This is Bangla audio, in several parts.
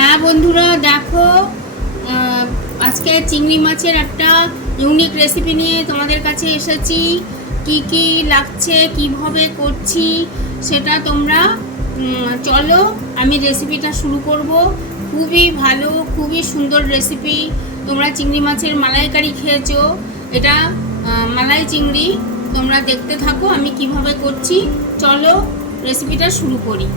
হ্যাঁ বন্ধুরা, দেখো আজকে চিংড়ি মাছের একটা ইউনিক রেসিপি নিয়ে তোমাদের কাছে এসেছি। কি কি লাগছে, কীভাবে করছি, সেটা তোমরা চলো, আমি রেসিপিটা শুরু করব। খুবই ভালো, খুবই সুন্দর রেসিপি তোমরা চিংড়ি মাছের মালাইকারি খেয়েছো। এটা মালাই চিংড়ি। তোমরা দেখতে থাকো আমি কীভাবে করছি। চলো রেসিপিটা শুরু করি।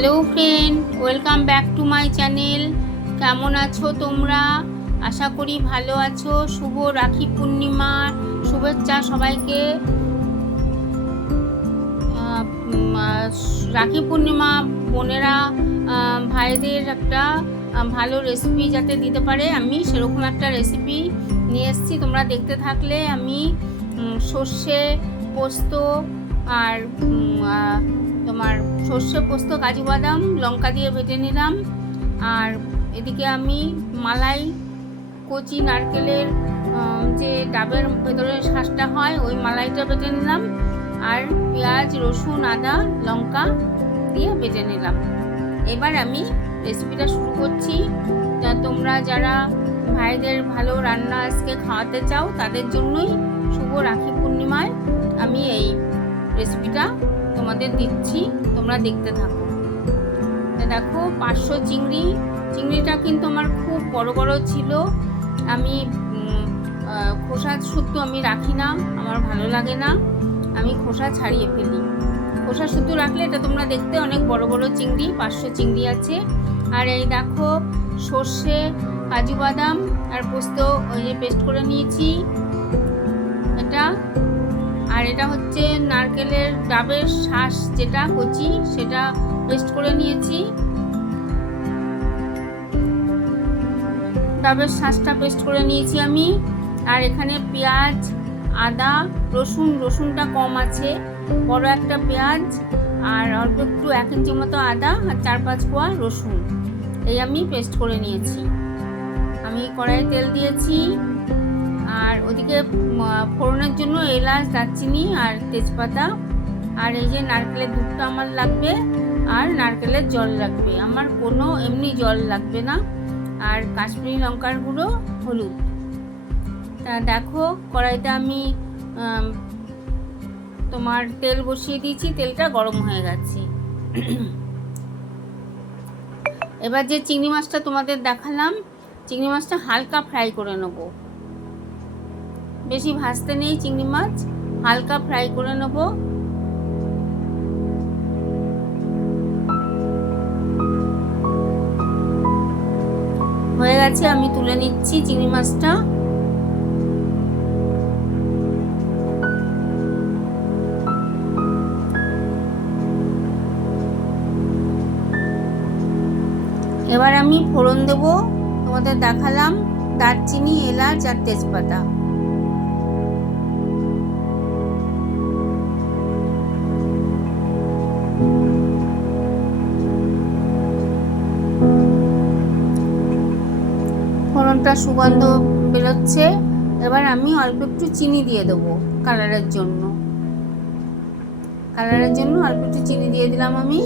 Hello friend, welcome back to my channel. কেমন আছো তোমরা? আশা করি ভালো আছো। শুভ রাখি পূর্ণিমা, শুভেচ্ছা সবাইকে। রাখি পূর্ণিমা বোনেরা ভাইদের একটা ভালো রেসিপি যাতে দিতে পারে। আমি সেরকম একটা রেসিপি নিয়ে এসেছি, তোমরা দেখতে থাকলে। আমি সর্ষে, পোস্ত আর তোমার সর্ষে পোস্ত, কাজু বাদাম, লঙ্কা দিয়ে বেটে নিলাম। আর এদিকে আমি মালাই, কচি, নারকেলের যে ডাবের ভেতরে শ্বাসটা হয়, ওই মালাইটা বেটে নিলাম। আর পেঁয়াজ, রসুন, আদা, লঙ্কা দিয়ে বেটে নিলাম। এবার আমি রেসিপিটা শুরু করছি। তা তোমরা যারা ভাইদের ভালো রান্না আজকে খাওয়াতে চাও, তাদের জন্যই শুভ রাখি পূর্ণিমায়। আমি এই রেসিপিটা তোমাদের দিচ্ছি তোমরা দেখতে থাকো। দেখো, পাঁচশো চিংড়ি, চিংড়িটা কিন্তু আমার খুব বড় বড় ছিল। আমি খোসা শুদ্ধ আমি রাখি না, আমার ভালো লাগে না। আমি খোসা ছাড়িয়ে ফেলি। খোসা শুদ্ধ রাখলে এটা তোমরা দেখতে অনেক বড় বড় চিংড়ি, পাঁচশো চিংড়ি আছে। আর এই দেখো, সর্ষে, কাজু বাদাম, আর পোস্ত ওই যে পেস্ট করে নিয়েছি। এটা আর এটা হচ্ছে নারকেলের ডাবের শ্বাস যেটা কচি, সেটা পেস্ট করে নিয়েছি। ডাবের শ্বাসটা পেস্ট করে নিয়েছি আমি। আর এখানে পেঁয়াজ, আদা, রসুন, রসুনটা কম আছে। বড় একটা পেঁয়াজ আর অল্প একটু এক ইঞ্চি মতো আদা আর চার পাঁচ কোয়া রসুন। এই আমি পেস্ট করে নিয়েছি। আমি কড়াই তেল দিয়েছি। আর ওদিকে ফোড়নের জন্য এলাচ, দারচিনি আর তেজপাতা। আর এই যে নারকেলের দুধটা আমার লাগবে আর নারকেলের জল লাগবে। আমার কোনো এমনি জল লাগবে না। আর কাশ্মীরি লঙ্কার গুঁড়ো, হলুদ। তা দেখো, কড়াইতে আমি, তোমার তেল বসিয়ে দিয়েছি। তেলটা গরম হয়ে গেছে। এবার যে চিংড়ি মাছটা তোমাদের দেখালাম, চিংড়ি মাছটা হালকা ফ্রাই করে নেব। বেশি ভাজতে নেই চিংড়ি মাছ, হালকা ফ্রাই করে নেব। হয়ে গেছে, আমি তুলে নিচ্ছি চিংড়ি মাছটা। এবার আমি ফোড়ন দেব, তোমাদের দেখালাম, দারচিনি, এলাচ আর তেজপাতা। ফোড়নটা সুগন্ধ বেরোচ্ছে, এবার আমি অল্প একটু চিনি দিয়ে দেবো কালারের জন্য। কালারের জন্য অল্প একটু চিনি দিয়ে দিলাম আমি।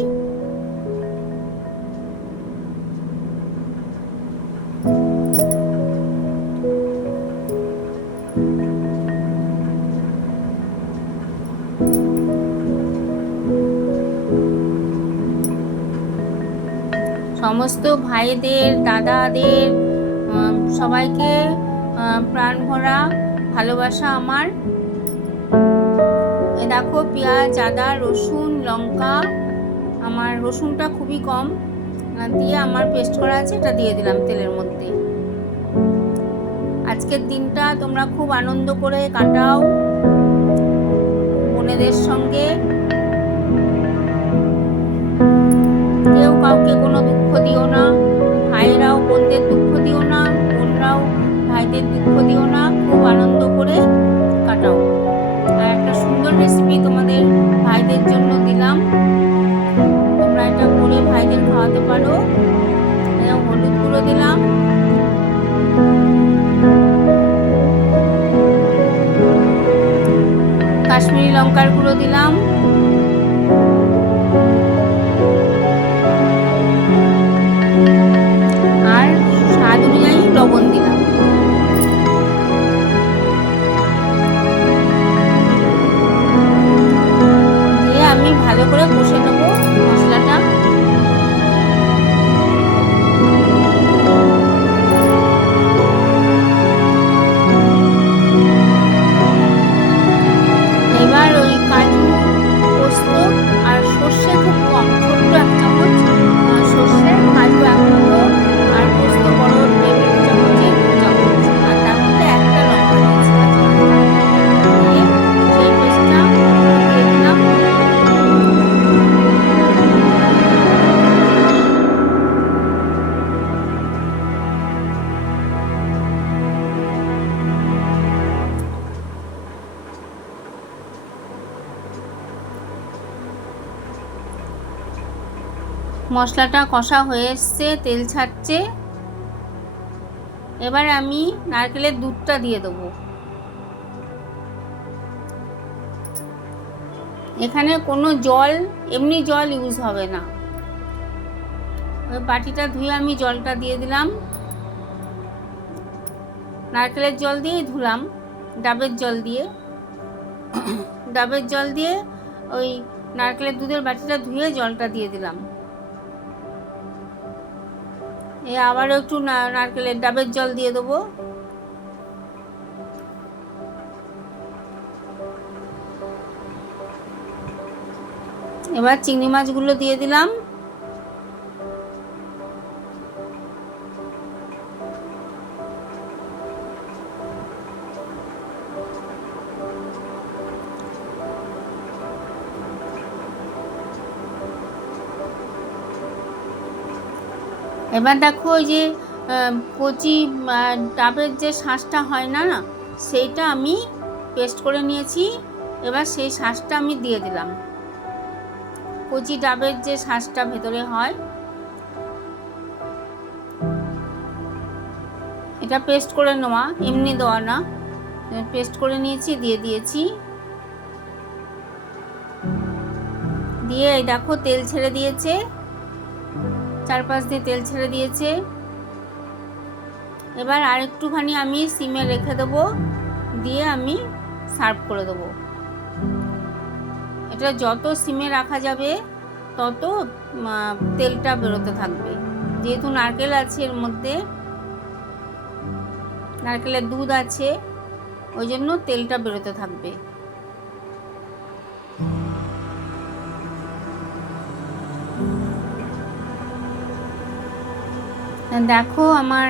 সমস্ত ভাইদের, দাদাদের সবাইকে প্রাণ ভরা ভালোবাসা আমার। দেখো, পেঁয়াজ, আদা, রসুন, লঙ্কা, আমার রসুনটা খুবই কম। দিয়ে আমার পেস্ট করা আছে, এটা দিয়ে দিলাম তেলের মধ্যে। আজকের দিনটা তোমরা খুব আনন্দ করে কাটাও বোনেদের সঙ্গে। কেউ কাউকে কোনো দুঃখ দিও না। দুঃখ দিও না, খুব আনন্দ করে কাটাও। আর একটা সুন্দর রেসিপি তোমাদের ভাইদের জন্য দিলাম। তোমরা এটা করে ভাইদের খাওয়াতে পারো। হলুদ গুঁড়ো দিলাম। কাশ্মীরি লঙ্কার গুঁড়ো দিলাম। মশলাটা কষা হয়ে এসছে, তেল ছাড়ছে। এবার আমি নারকেলের দুধটা দিয়ে দেবো। এখানে কোনো জল, এমনি জল ইউজ হবে না। ওই বাটিটা ধুয়ে আমি জলটা দিয়ে দিলাম। নারকেলের জল দিয়েই ধুলাম, ডাবের জল দিয়ে। ডাবের জল দিয়ে ওই নারকেলের দুধের বাটিটা ধুয়ে জলটা দিয়ে দিলাম। এ আবারও একটু নারকেলের ডাবের জল দিয়ে দেবো। এবার চিংড়ি মাছগুলো দিয়ে দিলাম। এবার দেখো ওই যে কচি ডাবের যে শাঁসটা হয় না না সেইটা আমি পেস্ট করে নিয়েছি। এবার সেই শাঁসটা আমি দিয়ে দিলাম। কচি ডাবের যে শাঁসটা ভেতরে হয়, এটা পেস্ট করে নেওয়া, এমনি দেওয়া না। পেস্ট করে নিয়েছি, দিয়ে দিয়েছি। দিয়ে দেখো তেল ছেড়ে দিয়েছে। চারপাশ দিয়ে তেল ছেড়ে দিয়েছে। এবার আর একটুখানি আমি সিমে রেখে দেবো, দিয়ে আমি সার্ভ করে দেবো। এটা যত সিমে রাখা যাবে, তত তেলটা বেরোতে থাকবে। যেহেতু নারকেল আছে এর মধ্যে, নারকেলের দুধ আছে, ওই জন্য তেলটা বেরোতে থাকবে। দেখো আমার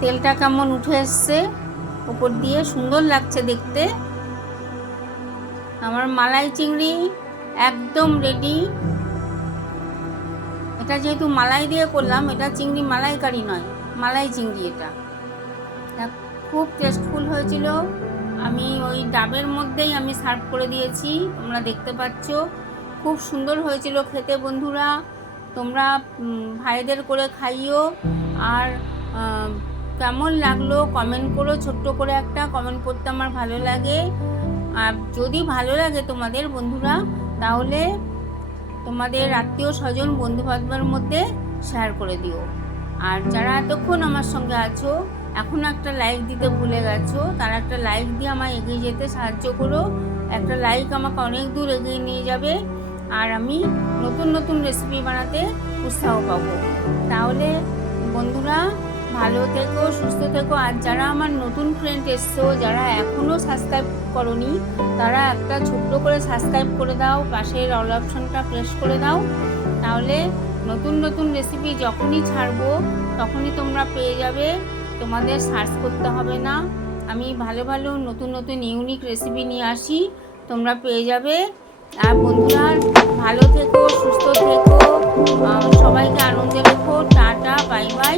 তেলটা কেমন উঠে এসছে। উপর দিয়ে সুন্দর লাগছে দেখতে। আমার মালাই চিংড়ি একদম রেডি এটা যেহেতু মালাই দিয়ে করলাম, এটা চিংড়ি মালাইকারি নয়, মালাই চিংড়ি এটা। খুব টেস্টফুল হয়েছিল। আমি ওই ডাবের মধ্যেই আমি সার্ভ করে দিয়েছি, তোমরা দেখতে পাচ্ছ। খুব সুন্দর হয়েছিল খেতে বন্ধুরা। তোমরা ভাইদের করে খাইও। আর কেমন লাগল কমেন্ট করো, ছোট্ট করে একটা কমেন্ট করতে আমার ভালো লাগে। আর যদি ভালো লাগে তোমাদের বন্ধুরা, তাহলে তোমাদের আত্মীয় স্বজন বন্ধু বান্ধবের মধ্যে শেয়ার করে দিও। আর যারা এতক্ষণ আমার সঙ্গে আছো, এখন একটা লাইক দিতে ভুলে গেছো, তারা একটা লাইক দিয়ে আমায় এগিয়ে যেতে সাহায্য করো। একটা লাইক আমাকে অনেক দূর এগিয়ে নিয়ে যাবে। আর আমি নতুন নতুন রেসিপি বানাতে উৎসাহ পাবো। তাহলে বন্ধুরা, ভালো থেকো, সুস্থ থেকো। আর যারা আমার নতুন ফ্রেন্ড এসছো, যারা এখনও সাবস্ক্রাইব করনি, তারা একটা ছোট্ট করে সাবস্ক্রাইব করে দাও, পাশের অল অপশনটা প্রেস করে দাও। তাহলে নতুন নতুন রেসিপি যখনই ছাড়বো, তখনই তোমরা পেয়ে যাবে। তোমাদের সার্চ করতে হবে না। আমি ভালো ভালো নতুন নতুন ইউনিক রেসিপি নিয়ে আসি, তোমরা পেয়ে যাবে। আর বন্ধুরা ভালো থেকো সুস্থ থেকো। সবাইকে আনন্দে রেখো। Tata bye bye.